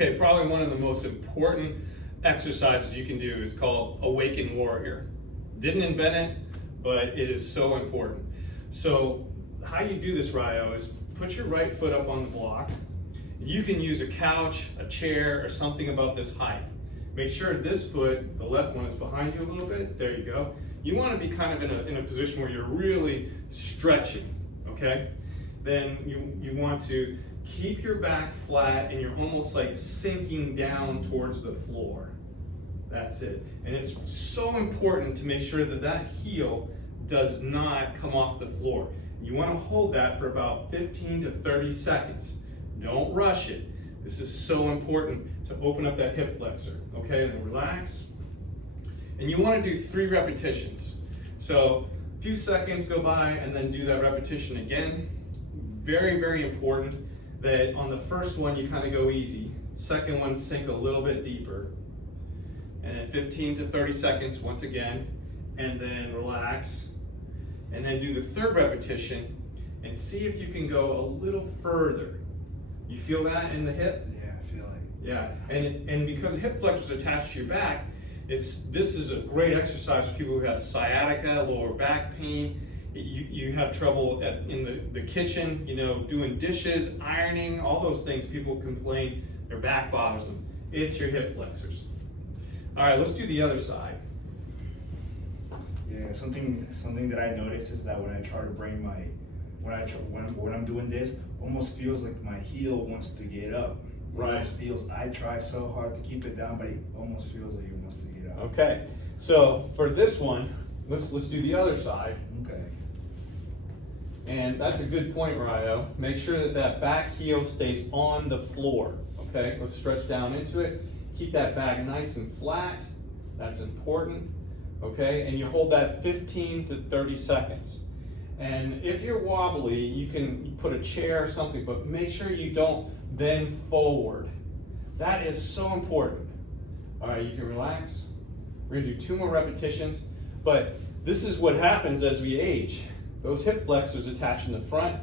Okay, probably one of the most important exercises you can do is called Awaken Warrior. Didn't invent it, but it is so important. So how you do this, Ryo, is put your right foot up on the block. You can use a couch, a chair, or something about this height. Make sure this foot, the left one, is behind you a little bit. There you go. You want to be kind of in a position where you're really stretching, okay? Then you want to keep your back flat and you're almost like sinking down towards the floor. That's it. And it's so important to make sure that that heel does not come off the floor. You want to hold that for about 15 to 30 seconds. Don't rush it. This is so important to open up that hip flexor. Okay, and then relax. And you want to do 3 repetitions. So a few seconds go by and then do that repetition again. Very, very important that on the first one you kind of go easy. Second one, sink a little bit deeper. And then 15 to 30 seconds once again. And then relax. And then do the 3rd repetition and see if you can go a little further. You feel that in the hip? Yeah, I feel it. Yeah, and because the hip flexor is attached to your back, this is a great exercise for people who have sciatica, lower back pain. You have trouble in the kitchen, you know, doing dishes, ironing, all those things. People complain their back bothers them. It's your hip flexors. All right, let's do the other side. Yeah, something that I notice is that when I try to bring my when I'm doing this, almost feels like my heel wants to get up. Right. Almost feels I try so hard to keep it down, but it almost feels like it wants to get up. Okay, so for this one, let's do the other side. Okay. And that's a good point, Ryo. Make sure that that back heel stays on the floor. Okay, let's stretch down into it. Keep that back nice and flat. That's important. Okay, and you hold that 15 to 30 seconds. And if you're wobbly, you can put a chair or something, but make sure you don't bend forward. That is so important. All right, you can relax. We're gonna do 2 more repetitions, but this is what happens as we age. Those hip flexors attach in the front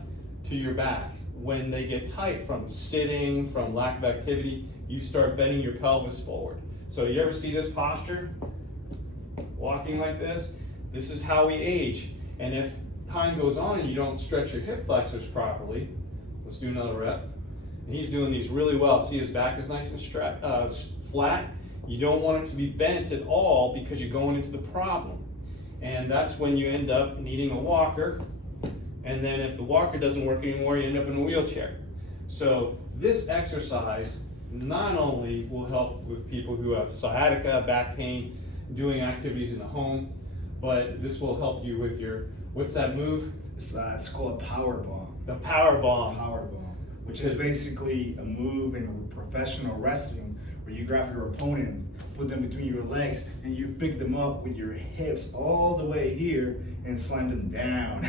to your back. When they get tight from sitting, from lack of activity, you start bending your pelvis forward. So you ever see this posture? Walking like this? This is how we age. And if time goes on and you don't stretch your hip flexors properly, let's do another rep. And he's doing these really well. See, his back is nice and flat. You don't want it to be bent at all because you're going into the problem. And that's when you end up needing a walker. And then if the walker doesn't work anymore, you end up in a wheelchair. So this exercise not only will help with people who have sciatica, back pain, doing activities in the home, but this will help you with your, what's that move? It's called a power bomb. The power bomb. Power bomb, which is basically a move in professional wrestling where you grab your opponent, put them between your legs, and you pick them up with your hips all the way here and slam them down.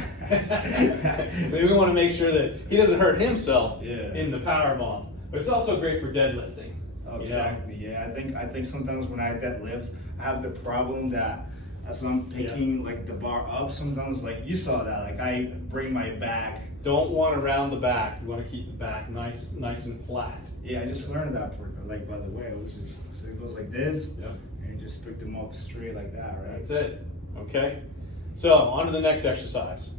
We want to make sure that he doesn't hurt himself Yeah. in the power bomb. But it's also great for deadlifting. Oh, exactly. Yeah, I think sometimes when I deadlift, I have the problem that as I'm picking like the bar up, sometimes like you saw that, like I bring my back. Don't want to round the back. You want to keep the back nice and flat. Yeah, I just learned that for like by the way, it was just so it goes like this, Yep. and you just pick them up straight like that, right? That's it. Okay. So on to the next exercise.